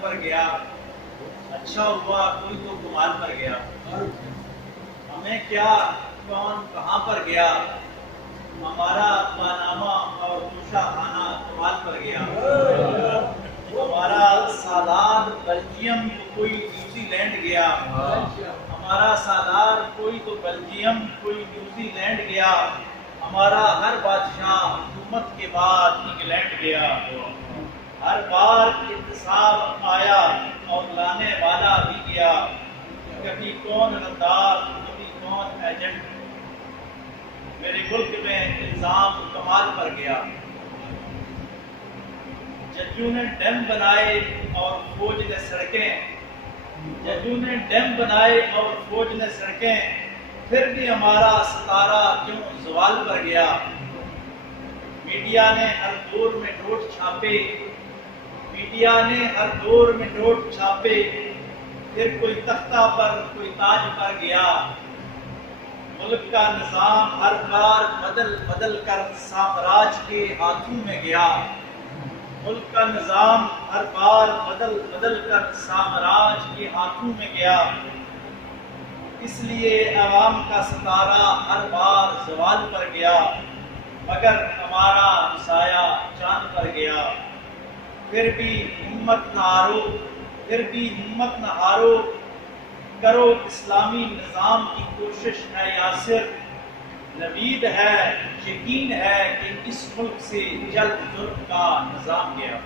पर गया, अच्छा हुआ कोई तो कमाल पर गया। हमें क्या कौन कहाँ पर गया, हमारा पानामा और दूसरा खाना कमाल पर गया। हमारा सालार बेल्जियम तो कोई न्यूजीलैंड गया, हमारा सालार कोई तो बेल्जियम कोई न्यूजीलैंड गया। हमारा हर बादशाह हुकूमत के बाद इंग्लैंड गया। हर बार इंतसाब आया और लाने वाला भी गया। कभी कौन गद्दार कभी कौन एजेंट, मेरे मुल्क में इल्जाम कमाल पर गया। जज्जू ने डैम बनाए और फौज ने सड़कें, जज्जू ने डैम बनाए और फौज ने सड़कें, फिर भी हमारा सितारा क्यों ज़वाल पर गया। मीडिया ने हर दौर में नोट छापे, मीडिया ने हर दौर में नोट छापे, फिर कोई तख्ता पर कोई ताज पर गया। मुल्क का निजाम हर बार बदल बदल कर साम्राज्य के हाथों में गया। मुल्क का निजाम हर बार बदल बदल कर साम्राज्य के हाथों में गया। इसलिए अवाम का सितारा हर बार ज़वाल पर गया, मगर हमारा साया चांद पर गया। फिर भी हिम्मत न हारो, फिर भी हिम्मत न हारो, करो इस्लामी निज़ाम की कोशिश है यासिर। नवीद है, यकीन है कि इस मुल्क से जल्द जुर्म का निज़ाम गया।